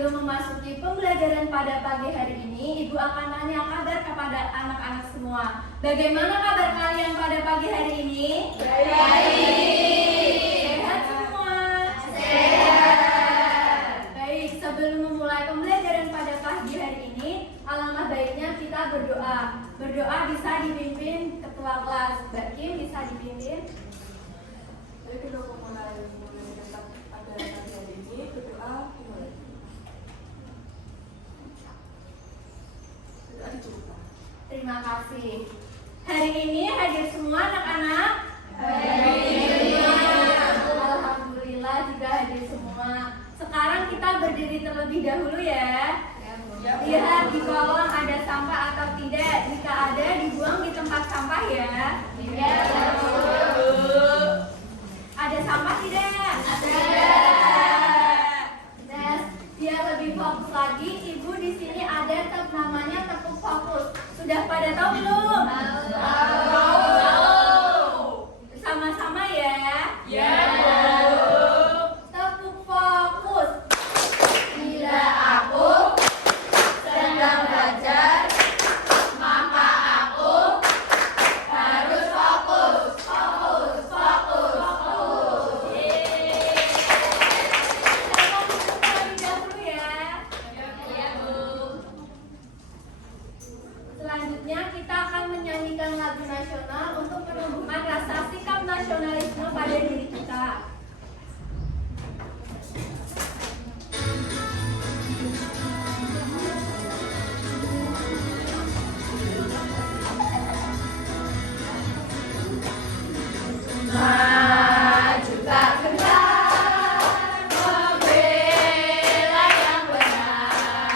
sebelum memasuki pembelajaran pada pagi hari ini, Ibu akan nanya kabar kepada anak-anak semua. Bagaimana kabar kalian pada pagi hari ini? Baik. Sehat semua? Sehat. Baik, sebelum memulai pembelajaran pada pagi hari ini, alangkah baiknya kita berdoa. Berdoa bisa dipimpin ketua kelas. Mbak Kim bisa dipimpin. Jadi kita memulai tentang pada pagi hari ini, berdoa dimulai. Berdoa dibuka. Terima kasih. Hari ini hadir semua anak-anak? Hadir. Alhamdulillah juga hadir semua. Sekarang kita berdiri terlebih dahulu ya. Lihat di kolong ada sampah atau tidak. Jika ada, dibuang di tempat sampah ya. Ada sampah tidak? Ada. Nah, biar lebih fokus lagi, Ibu di sini ada namanya tepuk fokus. Sudah pada tahu belum? Tahu. Sama-sama ya. Ya. Tepuk fokus. Bila aku sedang belajar, maka aku harus fokus. Saya mau tutup terlebih dahulu ya. Iya, Bu. Selanjutnya kita akan menyanyikan lagu nasional untuk menumbuhkan rasa sikap nasionalisme pada diri kita. Maju tak gentar, membela yang benar.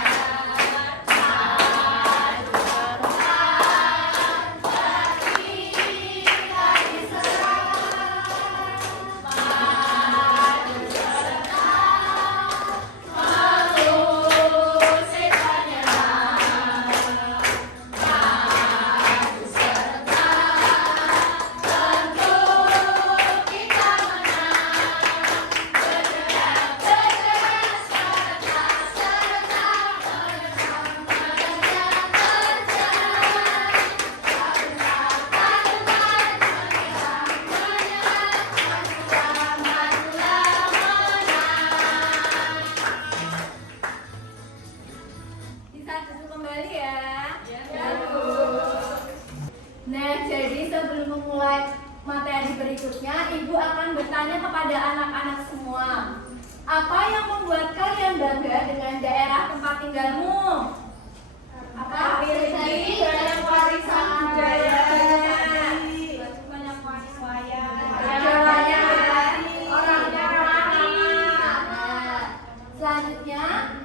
Maju tak gentar, tapi tak diserah. Maju serentak, mengusir penyerang. Maju serentak, tentu kita menang. Bergerak, bergerak, serentak, serentak, menerjang, menerjang, terjang. Tak gentar, tak gentar, menyerah, menyerah, majulah, majulah, menang. Bisa duduk kembali ya. Ya, Bu. Nah, jadi sebelum memulai materi berikutnya, Ibu akan bertanya kepada anak-anak semua. Apa yang membuat kalian bangga dengan daerah tempat tinggalmu? Apa? Memiliki banyak warisan budaya. Banyak wayang. Ada banyak orangnya ramah. Nah, selanjutnya,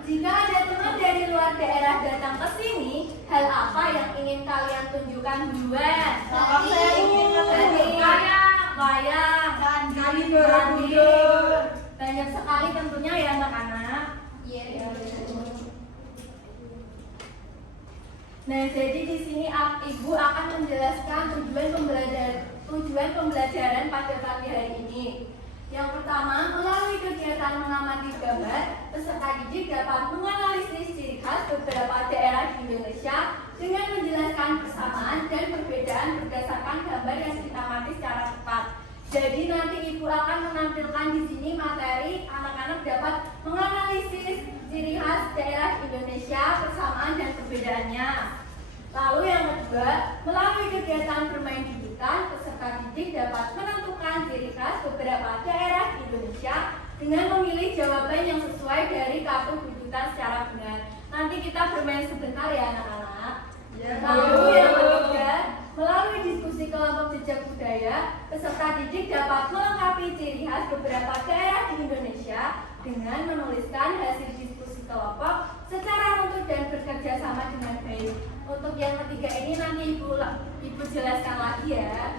jika ada teman dari luar daerah datang ke sini, hal apa yang ingin kalian tunjukkan duluan? Saya ingin menunjukkan wayang, Candi Borobudur. banyak sekali tentunya ya anak-anak. Nah, jadi di sini Ibu akan menjelaskan tujuan pembelajaran pada pagi hari ini. Yang pertama, melalui kegiatan mengamati gambar, peserta didik dapat menganalisis ciri khas beberapa daerah di Indonesia dengan menjelaskan persamaan dan perbedaan berdasarkan gambar yang diamati secara tepat. Jadi nanti Ibu akan menampilkan di sini materi anak-anak dapat menganalisis ciri khas daerah Indonesia, persamaan dan perbedaannya. Lalu yang kedua, melalui kegiatan bermain di hutan, peserta didik dapat menentukan ciri khas beberapa daerah di Indonesia dengan memilih jawaban yang sesuai dari kartu kebutuhan secara benar. Nanti kita bermain sebentar ya anak-anak. Lalu yang ketiga, melalui diskusi kelompok jejak budaya, peserta didik dapat melengkapi ciri khas beberapa daerah di Indonesia dengan menuliskan hasil diskusi kelompok secara runtut dan bekerja sama dengan baik. Untuk yang ketiga ini nanti Ibu jelaskan lagi ya.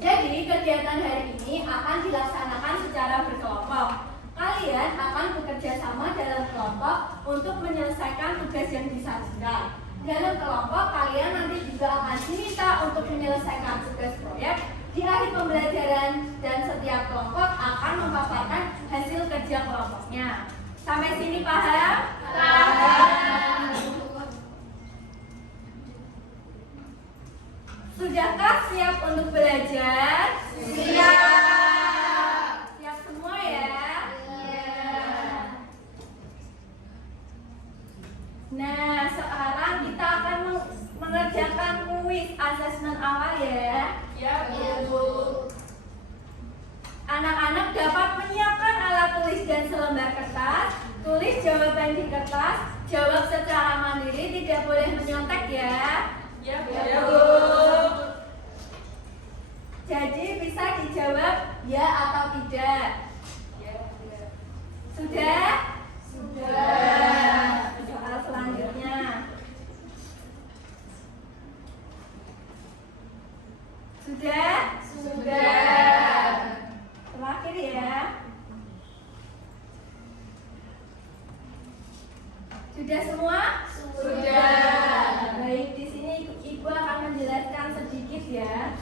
Jadi kegiatan hari ini akan dilaksanakan secara berkelompok. Kalian akan bekerja sama dalam kelompok untuk menyelesaikan tugas yang disajikan. Dalam kelompok kalian nanti juga akan diminta untuk menyelesaikan tugas proyek di akhir pembelajaran dan setiap kelompok akan memaparkan hasil kerja kelompoknya. Sampai sini paham? Nah, sekarang kita akan mengerjakan kuis asesmen awal ya. Ya, Bu. Anak-anak dapat menyiapkan alat tulis dan selembar kertas. Tulis jawaban di kertas. Jawab secara mandiri, tidak boleh menyontek ya. Ya, Bu. Jadi bisa dijawab ya atau tidak. Ya. Sudah? Sudah. Soal selanjutnya. Sudah? Sudah. Terakhir ya. Sudah semua? Sudah. Baik, di sini Ibu akan menjelaskan sedikit ya.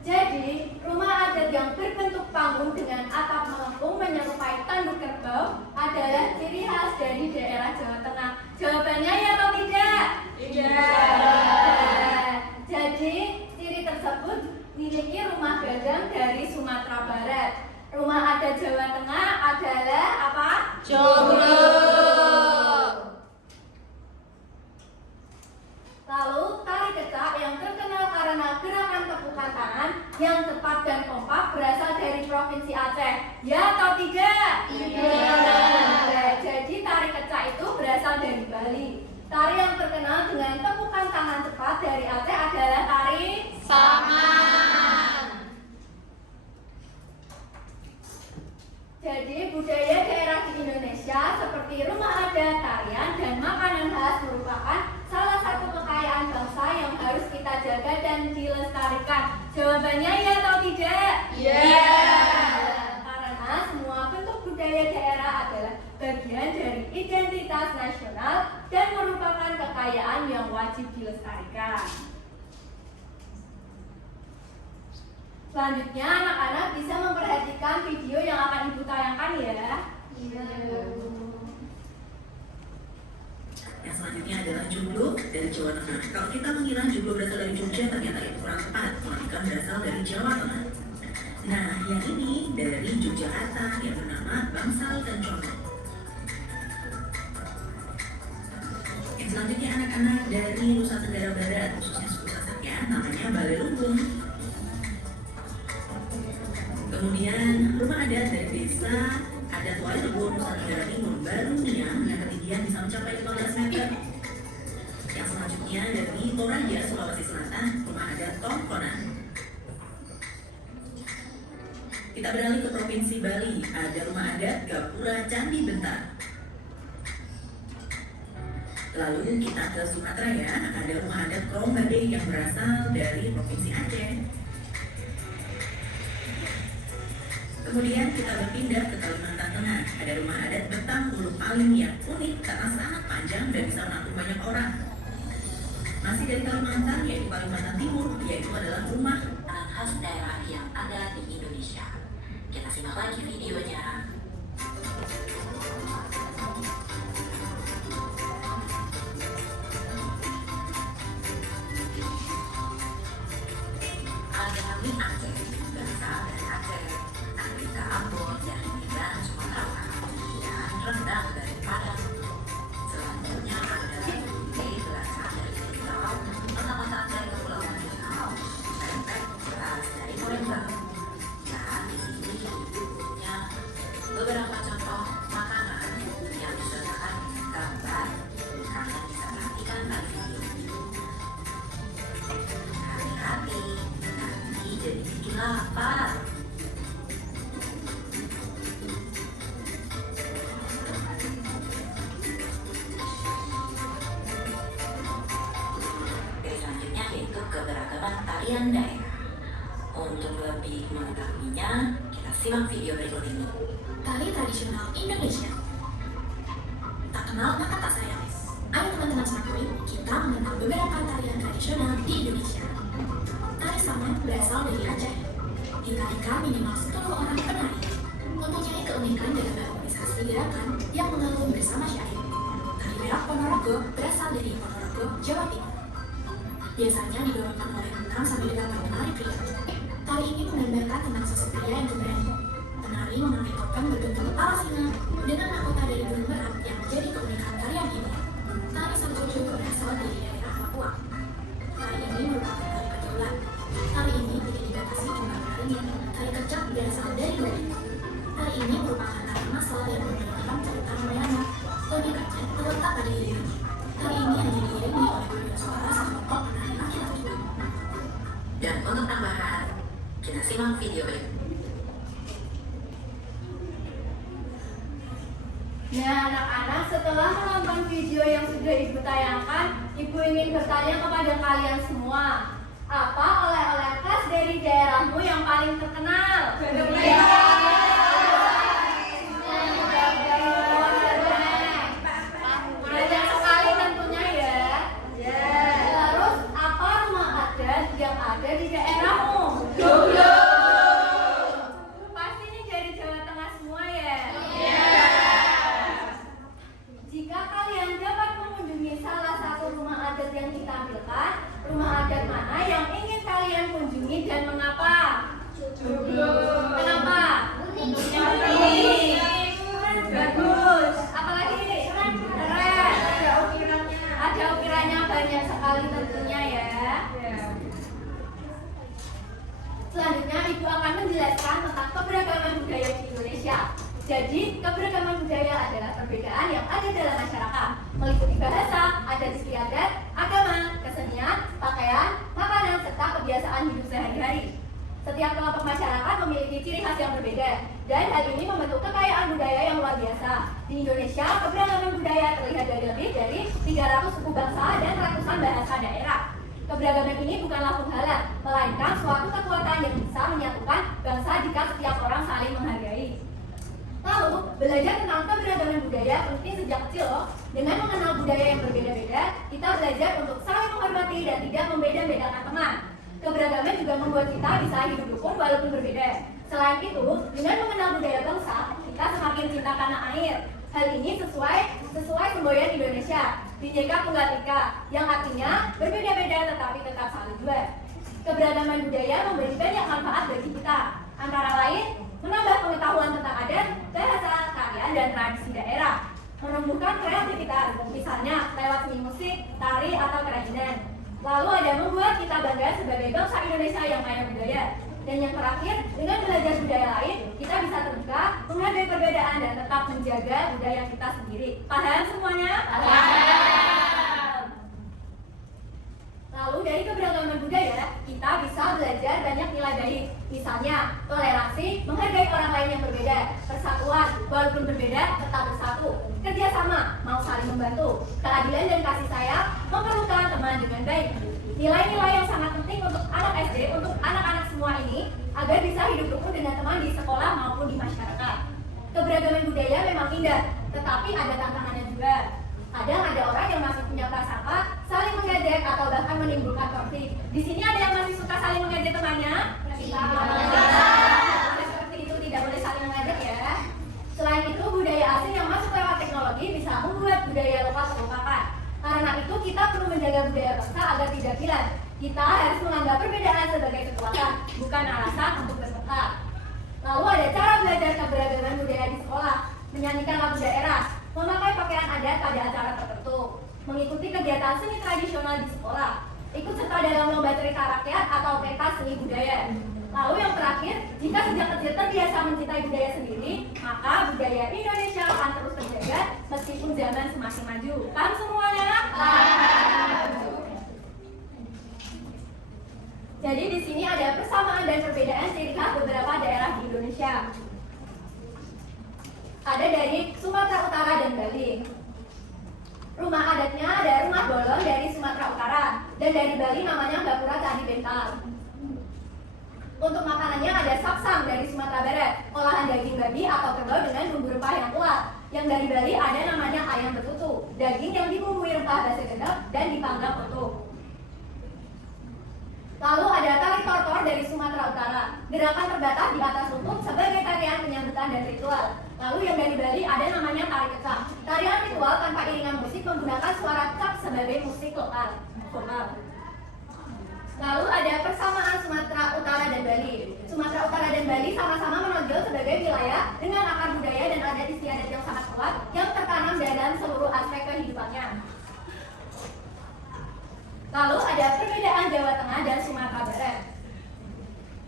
Jadi, rumah adat yang berbentuk panggung dengan atap melengkung menyerupai tanduk kerbau adalah ciri khas dari daerah Jawa Tengah. Jawabannya ya atau tidak? Tidak. Jadi, ciri tersebut miliki rumah gadang dari Sumatera Barat. Rumah adat Jawa Tengah adalah apa? Joglo. Lalu tari kecak yang terkenal karena gerakan tepukan tangan yang cepat dan kompak berasal dari Provinsi Aceh. Ya atau tidak? Tidak. Jadi tari kecak itu berasal dari Bali. Tari yang terkenal dengan tepukan tangan cepat dari Aceh adalah tari Saman. Jadi budaya daerah di Indonesia seperti rumah adat, tarian, dan makanan khas merupakan salah satu kekayaan bangsa yang harus kita jaga dan dilestarikan. Jawabannya ya atau tidak? Ya. Karena semua bentuk budaya daerah adalah bagian dari identitas nasional dan merupakan kekayaan yang wajib dilestarikan. Selanjutnya, anak-anak bisa memperhatikan video yang akan Ibu tayangkan ya. Yang selanjutnya adalah Joglo dari Jawa Tengah. Kalau kita mengira Joglo berasal dari Jogja, ternyata itu kurang tepat, melainkan berasal dari Jawa Tengah. Nah, yang ini dari Yogyakarta yang bernama Bangsal Kencono. Yang selanjutnya anak-anak dari Nusa Tenggara Barat, khususnya suku Sasak ya, namanya Balai Lumbung. Kemudian rumah adat dari desa adat Wairebo, Nusa Tenggara Timur, Baruniang yang ketinggian bisa mencapai 15 meter. Yang selanjutnya dari Toraja, Sulawesi Selatan, rumah adat Tongkonan. Kita beralih ke Provinsi Bali, ada rumah adat Gapura Candi Bentar. Lalu kita ke Sumatera ya, ada rumah adat Krombade yang berasal dari Provinsi Aceh. Kemudian kita berpindah ke Kalimantan Tengah. Ada rumah adat Betang Ulu Paling yang unik karena sangat panjang dan bisa menampung banyak orang. Masih dari Kalimantan, yaitu Kalimantan Timur, yaitu adalah rumah khas daerah yang ada di Indonesia. Kita simak lagi videonya. Ada mie Aceh, berasal dari Aceh. Afrika Ambon dan Medan Sumatera Utara dan rendang dari Padang. Selanjutnya ada Bumi berasal dari Riau, Kalimantan dari Kepulauan Riau, Pempek berasal dari Palembang. Dan di sini punya beberapa contoh makanan yang disertakan gambar. Kalian bisa perhatikan pada video ini. Hati-hati, nanti jadi bikin lapar. Selanjutnya yaitu keberagaman tarian daerah. Untuk lebih mengetahuinya, kita simak video berikut ini. Tari tradisional Indonesia. Tak kenal maka tak sayang. Ayo teman-teman sekalian, kita mengenal beberapa tarian tradisional di Indonesia. Tari Saman berasal dari Aceh. Ditarikan minimal 10 orang penari. Mempunyai keunikan dengan berorganisasi gerakan yang mengalun bersama syair. Tari Berak Ponorogo berasal dari Ponorogo, Jawa Timur. Biasanya dibawakan oleh 6-8 penari pria. Tari ini menggambarkan tentang sosok pria yang pemberani. Penari memakai topeng berbentuk kepala singa dengan mahkota dari burung merak yang menjadi keunikan tarian ini. Tetap pada ide ini. Hari ini hanya diiringi oleh guguran suara sekelompok penari laki-laki. Dan untuk tambahan, kita simak video ini. Nah, anak-anak, setelah menonton video yang sudah Ibu tayangkan, Ibu ingin bertanya kepada kalian semua, apa oleh-oleh khas dari daerahmu yang paling terkenal? Banyak sekali tentunya ya. Terus, apa rumah adat yang ada di daerahmu? Pasti ini dari Jawa Tengah semua ya? Jika kalian dapat mengunjungi salah satu rumah adat yang ditampilkan, rumah adat mana yang ingin kalian kunjungi dan mengapa? Kenapa? Ini. Bagus. Apalagi ini? Keren. Ada ukirannya banyak sekali tentunya ya. Selanjutnya Ibu akan menjelaskan tentang keberagaman budaya di Indonesia. Jadi, keberagaman budaya adalah perbedaan yang ada dalam masyarakat, meliputi bahasa, adat istiadat, agama, kesenian, pakaian, makanan, serta kebiasaan hidup sehari-hari. Setiap kelompok masyarakat memiliki ciri khas yang berbeda, dan hal ini membentuk kekayaan budaya yang luar biasa. Di Indonesia, keberagaman budaya terlihat dari lebih dari 300 suku bangsa dan ratusan bahasa daerah. Keberagaman ini bukanlah penghalang, melainkan suatu kekuatan yang bisa menyatukan bangsa jika setiap orang saling menghargai. Lalu, belajar tentang keberagaman budaya penting sejak kecil loh. Dengan mengenal budaya yang berbeda-beda, kita belajar untuk saling menghormati dan tidak membeda-bedakan teman. Keberagaman juga membuat kita bisa hidup rukun walaupun berbeda. Selain itu, dengan mengenal budaya bangsa, kita semakin cinta tanah air. Hal ini sesuai semboyan Indonesia, Bhinneka Tunggal Ika, yang artinya berbeda-beda tetapi tetap saling dua. Keberagaman budaya memberi banyak manfaat bagi kita, antara lain menambah pengetahuan tentang adat, bahasa, karya, dan tradisi daerah, menumbuhkan kreativitas, misalnya lewat seni musik, tari, atau kerajinan. Lalu ada membuat kita bangga sebagai bangsa Indonesia yang kaya budaya. Dan yang terakhir, dengan belajar budaya lain, kita bisa terbuka, menghargai perbedaan, dan tetap menjaga budaya kita sendiri. Paham semuanya? Paham. Lalu dari keberagaman budaya, kita bisa belajar banyak nilai baik. Misalnya, toleransi, menghargai orang lain yang berbeda, persatuan, walaupun berbeda, tetap bersatu, kerjasama, mau saling membantu, keadilan dan kasih sayang, memperlukan teman dengan baik. Nilai-nilai yang sangat penting untuk anak SD, untuk anak-anak semua ini, agar bisa hidup rukun dengan teman di sekolah maupun di masyarakat. Keberagaman budaya memang indah, tetapi ada tantangannya juga. Kadang ada orang yang masih punya prasangka, saling mengejek atau bahkan menimbulkan konflik. Di sini ada yang masih suka saling mengejek temannya? Seperti itu, tidak boleh saling mengejek ya. Selain itu, budaya asing yang masuk lewat teknologi bisa membuat budaya lokal terlupakan. Karena itu, kita perlu menjaga budaya bangsa agar tidak hilang. Kita harus menganggap perbedaan sebagai kekuatan, bukan alasan untuk bertengkar. Lalu ada cara belajar keberagaman budaya di sekolah, menyanyikan lagu daerah, memakai pakaian adat pada acara tertentu, mengikuti kegiatan seni tradisional di sekolah, ikut serta dalam lomba cerita rakyat atau pentas seni budaya. Lalu yang terakhir, jika sejak kecil terbiasa mencintai budaya sendiri, maka budaya Indonesia akan terus terjaga meskipun zaman semakin maju. Paham semuanya? Paham. Jadi di sini ada persamaan dan perbedaan ciri khas beberapa daerah di Indonesia. Ada dari Sumatera Utara dan Bali. Rumah adatnya ada rumah bolong dari Sumatera Utara, dan dari Bali namanya Gapura Candi Bental. Untuk makanannya ada sapsang dari Sumatera Barat, olahan daging babi atau kerbau dengan bumbu rempah yang kuat. Yang dari Bali ada namanya ayam betutu, daging yang dibumbui rempah basa genep dan dipanggang utuh. Lalu ada tari tortor dari Sumatera Utara, gerakan terbatas di atas lutut sebagai tarian penyambutan dan ritual. Lalu yang dari Bali ada namanya tari kecak, tarian ritual tanpa iringan musik menggunakan suara kecak sebagai musik lokal. Lalu ada persamaan Sumatera Utara dan Bali. Sumatera Utara dan Bali sama-sama menonjol sebagai wilayah dengan akar budaya dan adat istiadat yang sangat kuat yang tertanam dalam seluruh aspek kehidupannya. Lalu ada perbedaan Jawa Tengah dan Sumatera Barat.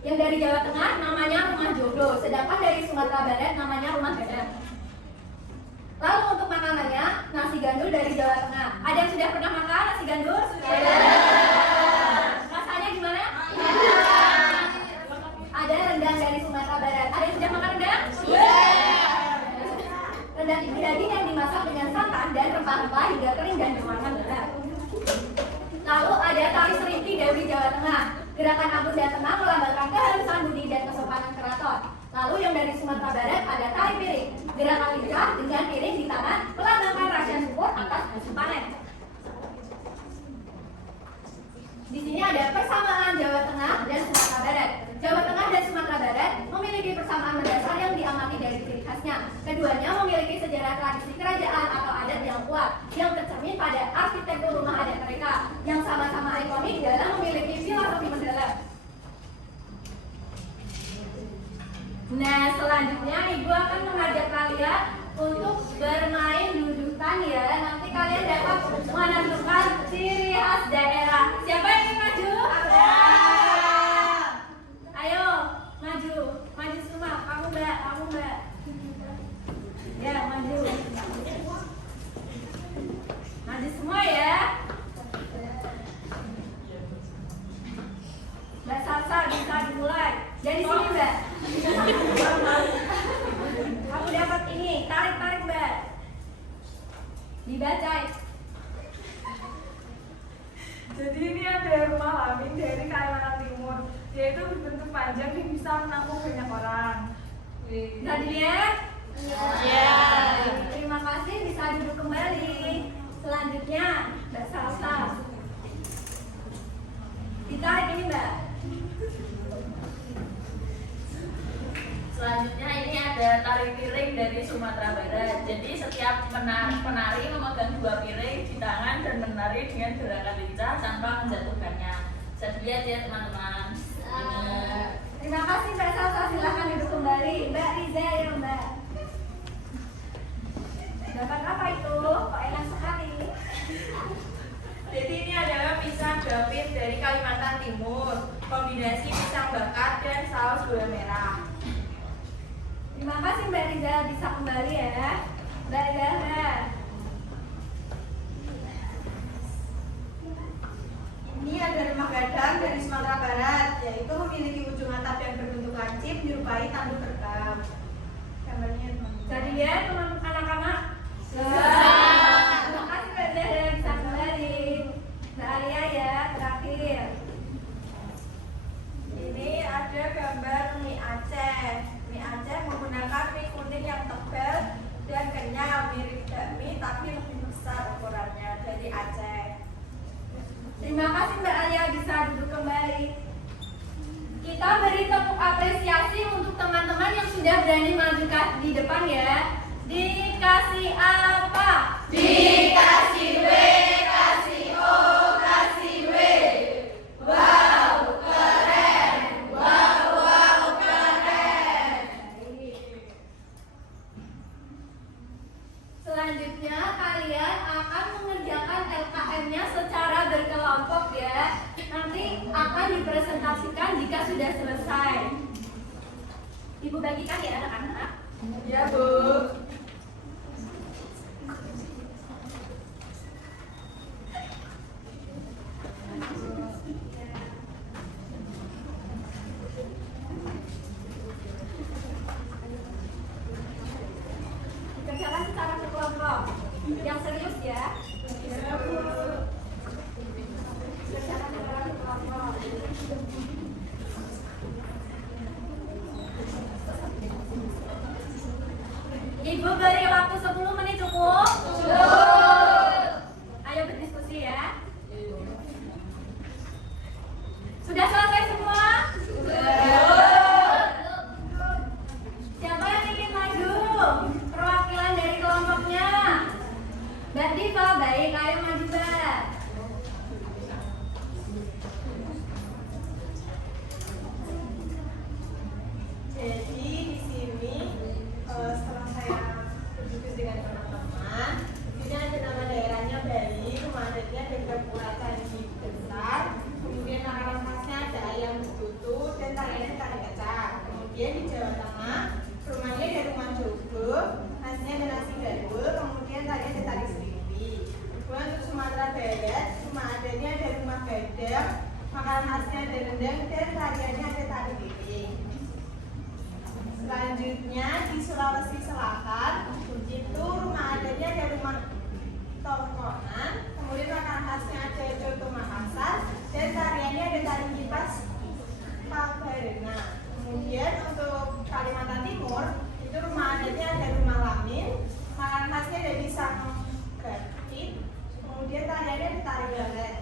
Yang dari Jawa Tengah namanya rumah jodoh, sedangkan dari Sumatera Barat namanya rumah gadang. Lalu untuk makanannya, nasi gandul dari Tengah. Ada yang sudah pernah makan nasi gandul? Sudah. Rasanya gimana? Ada rendang dari Sumatera Barat. Ada yang sudah makan rendang? Sudah. Rendang itu daging yang dimasak dengan santan dan rempah-rempah hingga kering dan berwarna merah. Lalu ada tari serimpi Dewi Jawa Tengah. Gerakan anggun dan tenang melambangkan kehalusan budi dan kesopanan keraton. Lalu yang dari Sumatera Barat ada tari piring. Gerakan lincah dengan piring di tangan melambangkan rasa syukur atas hasil panen. Di sini ada persamaan Jawa Tengah dan Sumatera Barat. Jawa Tengah dan Sumatera Barat memiliki persamaan mendasar yang diamati dari ciri khasnya. Keduanya memiliki sejarah tradisi kerajaan atau adat yang kuat, yang tercermin pada arsitektur rumah adat mereka, yang sama-sama ikonik dalam memiliki filosofi mendalam. Nah, selanjutnya Ibu akan mengajak kalian untuk bermain dudukan ya. Nanti kalian dapat menentukan ciri khas daerah. Siapa yang ingin maju? Ayo, maju. Maju semua. Kamu Mbak, kamu Mbak. Ya, maju. Maju semua ya. Mbak Salsa bisa dimulai. Dari sini Mbak. Kamu dapat ini, tarik Mbak. Dibaca. Jadi ini ada rumah Amin dari Kalimantan Timur. Dia itu berbentuk panjang dan bisa menampung banyak orang. Bisa dilihat? Iya. Terima kasih, bisa duduk kembali. Selanjutnya, Mbak Salsa. Ditarik ini Mbak. Selanjutnya ini ada tari piring dari Sumatera Barat. Jadi setiap penari memegang 2 piring di tangan dan menari dengan gerakan lincah tanpa menjatuhkannya. Bisa dilihat ya teman-teman. Terima kasih Mbak Salsa, silahkan duduk kembali. Mbak Riza ya Mbak. Dapat apa itu? Kok enak sekali. Jadi ini adalah pisang gapit dari Kalimantan Timur. Kombinasi pisang bakar dan saus gula merah. Terima kasih Mbak Riza, bisa kembali ya. Mbak Zahra. Ini ada rumah gadang dari Sumatera Barat, yaitu memiliki ujung atap yang berbentuk lancip menyerupai tanduk terbang. Gambarnya teman-teman. Bisa dilihat teman anak-anak? Terima kasih Mbak Zahra, bisa kembali. Mbak Alia ya, terakhir. Ini ada gambar mie Aceh. Mie Aceh menggunakan mie kuning yang tebal dan kenyal, mirip bakmi tapi lebih besar ukurannya, dari Aceh. Terima kasih Mbak Alia, bisa duduk kembali. Kita beri tepuk apresiasi untuk teman-teman yang sudah berani maju di depan ya. Dikasih apa? Dikasih W, kasih O, kasih W. Wow, keren. Wow, keren. Selanjutnya kalian akan mengerjakan LKM-nya secara berkelompok ya. Nanti akan dipresentasikan jika sudah selesai. Ibu bagikan ya anak-anak. Ya Bu. Dikerjakan secara berkelompok. Yang serius ya. Kerjakan secara berkelompok. Ibu beri waktu 10 menit cukup? Cukup. Ayo berdiskusi ya. Sudah selesai semua? Sudah. Siapa yang ingin maju? Perwakilan dari kelompoknya. Mbak Diva, baik, ayo maju Mbak. Jadi di sini setelah saya berdiskusi dengan teman-teman, ini ada nama daerahnya Bali, rumah adatnya ada Gapura Candi Besar, kemudian makanan khasnya ada ayam betutu dan tariannya tari kecak. Kemudian di Jawa Tengah rumahnya ada rumah jogo, khasnya ada nasi gandul, kemudian tariannya ada tari serimpi. Kedua rendang, makanan khasnya ada rendang dan tariannya ada tari piring. Selanjutnya di Sulawesi Selatan itu rumah adatnya ada rumah tongkonan, kemudian makanan khasnya ada coto Makassar dan tariannya ada tari kipas Pabarena. Kemudian untuk Kalimantan Timur itu rumah adatnya ada rumah lamin, makanan khasnya ada pisang gatit, kemudian tariannya ada tari balet.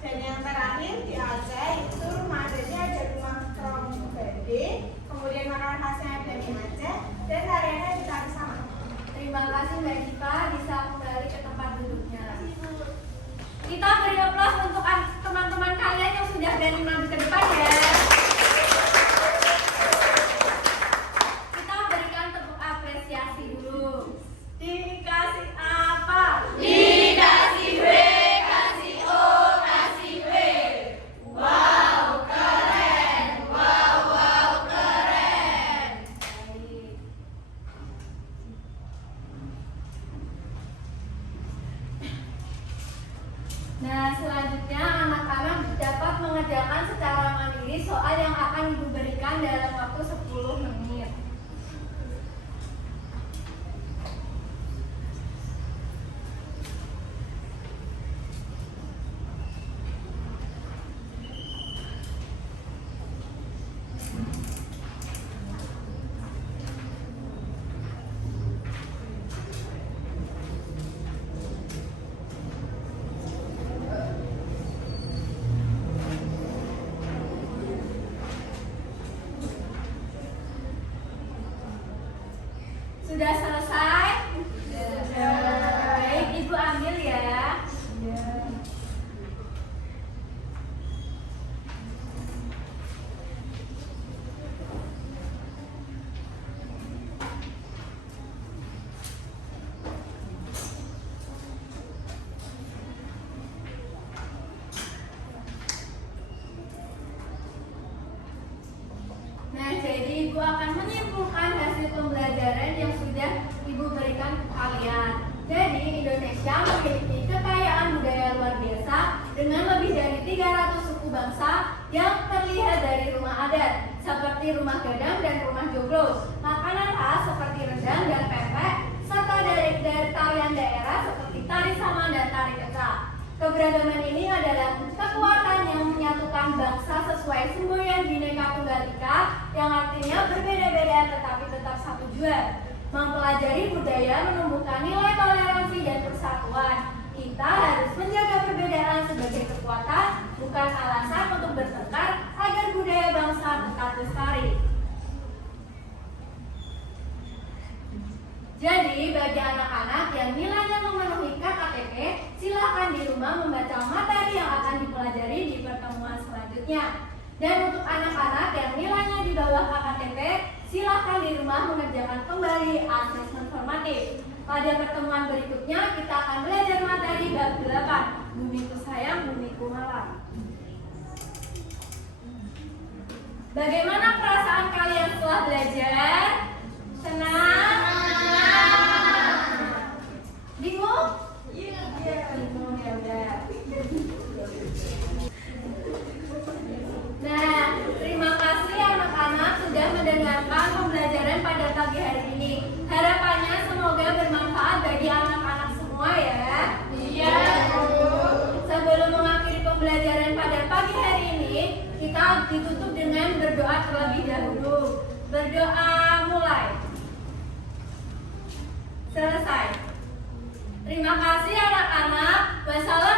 Dan yang terakhir di Aceh itu rumah adatnya ada rumah krong gede, kemudian makanan khasnya ada mie Aceh dan tariannya ada tari sama. Terima kasih Mbak Diva, bisa kembali ke tempat duduknya. Kita beri aplaus untuk teman-teman kalian yang sudah berani maju ke depan ya. Kita berikan tepuk apresiasi dulu. Dikasih apa? Dikasih B, kasih O, kasih B. Wow, keren. Wow, keren. Baik. Nah, selanjutnya anak-anak dapat mengerjakan secara mandiri soal yang akan Ibu berikan dalam waktu 10 menit. Sudah selesai? Baik, Ibu ambil ya. Nah, jadi Ibu akan menyimpulkan hasil pembelajaran yang sudah Ibu berikan ke kalian. Jadi, Indonesia memiliki kekayaan budaya luar biasa dengan lebih dari 300 suku bangsa yang terlihat dari rumah adat, seperti rumah gadang dan rumah joglo, makanan khas seperti rendang dan pempek, serta dari tarian daerah seperti tari saman dan tari kecak. Keberagaman ini adalah kekuatan yang menyatukan bangsa sesuai semboyan Bhinneka Tunggal Ika, yang artinya berbeda-beda tetapi tetap satu tujuan. Mempelajari budaya menumbuhkan nilai toleransi dan persatuan. Kita harus menjaga perbedaan sebagai kekuatan, bukan alasan untuk bertengkar agar budaya bangsa tetap lestari. Jadi, bagi anak-anak yang nilainya memenuhi KKTP, silakan di rumah membaca materi yang akan dipelajari di pertemuan selanjutnya. Dan untuk anak-anak yang nilainya di bawah KKTP, silakan di rumah mengerjakan kembali asesmen formatif. Pada pertemuan berikutnya, kita akan belajar materi bab 8, Bumiku Sayang, Bumiku Malang. Bagaimana perasaan kalian setelah belajar? Senang? Bingung? Iya. Bingung, ya udah. Nah, terima kasih anak-anak sudah mendengarkan pembelajaran pada pagi hari ini. Harapannya semoga bermanfaat bagi anak-anak semua ya. Iya, Bu. Sebelum mengakhiri pembelajaran pada pagi hari ini, kita ditutup dengan berdoa terlebih dahulu. Berdoa mulai. Selesai. Terima kasih anak-anak. Wassalamualaikum